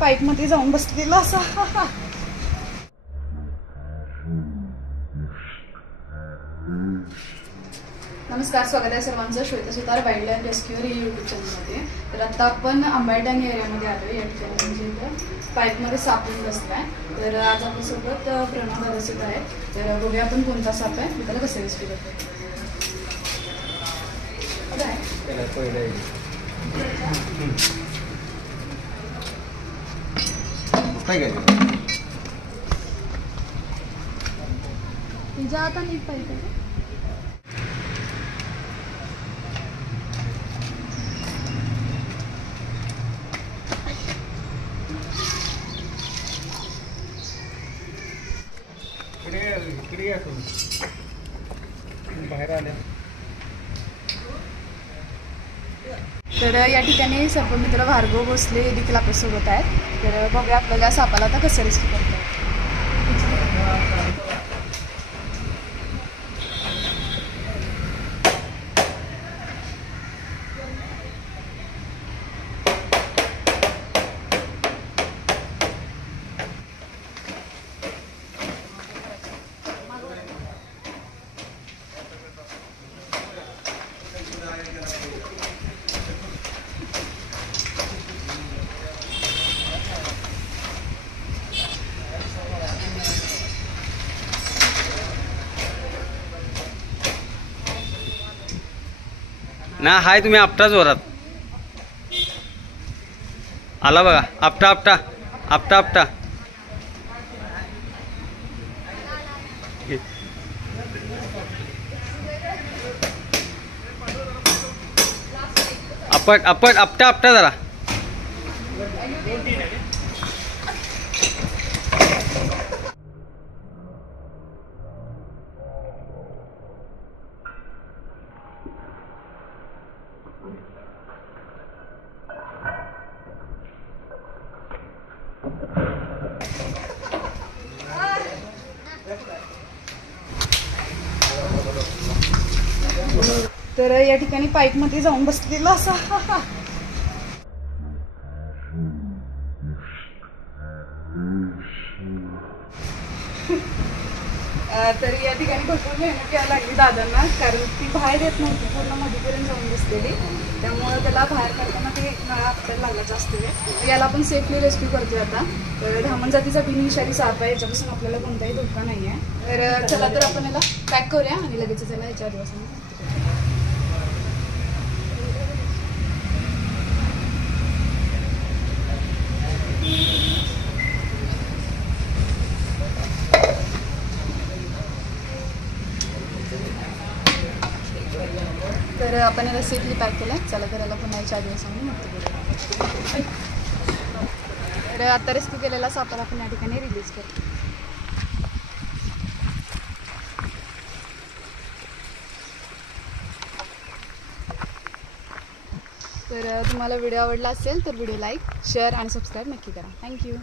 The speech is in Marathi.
पाईप मध्ये जाऊन बसलेला असा। नमस्कार, स्वागत आहे सर्वांचं श्वेता सुतार वाईल्डलाईफ रेस्क्यूअर या यूट्यूब चॅनलमध्ये। तर आता आपण अंबाडंग एरियामध्ये आलो। या ठिकाणी म्हणजे इथं पाईपमध्ये सापडून बसलाय। तर आज आपल्यासोबत प्रणव दादा सुद्धा आहेत। तर बघूया आपण कोणता साप आहे, मी त्याला कसं रेस्क्यू करतो। तिच्या आता नीट पाहिजे बाहेर आल्या। तर या ठिकाणी सर्पमित्र भार्गव भोसले देखील आपल्यासोबत आहेत। तर बघूया आपल्याला सापाला आता कसं रेस्क्यू करतात। ना हाय तुम्ही आपटा जोरात आला बघा। आपटा आपटा आपटा आपटा आपट आपट आपटा आपटा जरा। तर या ठिकाणी पाईप मध्ये जाऊन बसलेला असा। तर या ठिकाणी भरपूर मेहनत घ्यायला लागली दादांना, कारण ती बाहेर येत नव्हती, पूर्ण मधीपर्यंत जाऊन बसलेली। त्यामुळे त्याला बाहेर काढताना ते नळा आपल्याला लागायचं असते। याला आपण सेफली रेस्क्यू करतोय आता। तर धामण जातीचा बिनविषारी साप आहे, याच्यापासून आपल्याला कोणताही धोका नाही आहे। तर चला तर आपण याला पॅक करूया आणि लगेच त्याला याच्या दिवसांनी तर आपण याला सेफली पॅक केलं। चला तर याला पुन्हा 4 दिवसांनी मुक्त करूया। तर आता रेस्क्यू केलेला सापाला आपण या ठिकाणी रिलीज करतो। तर तुम्हाला व्हिडिओ आवडला असेल तर व्हिडिओ लाईक, शेअर आणि सबस्क्राईब नक्की करा। थँक्यू।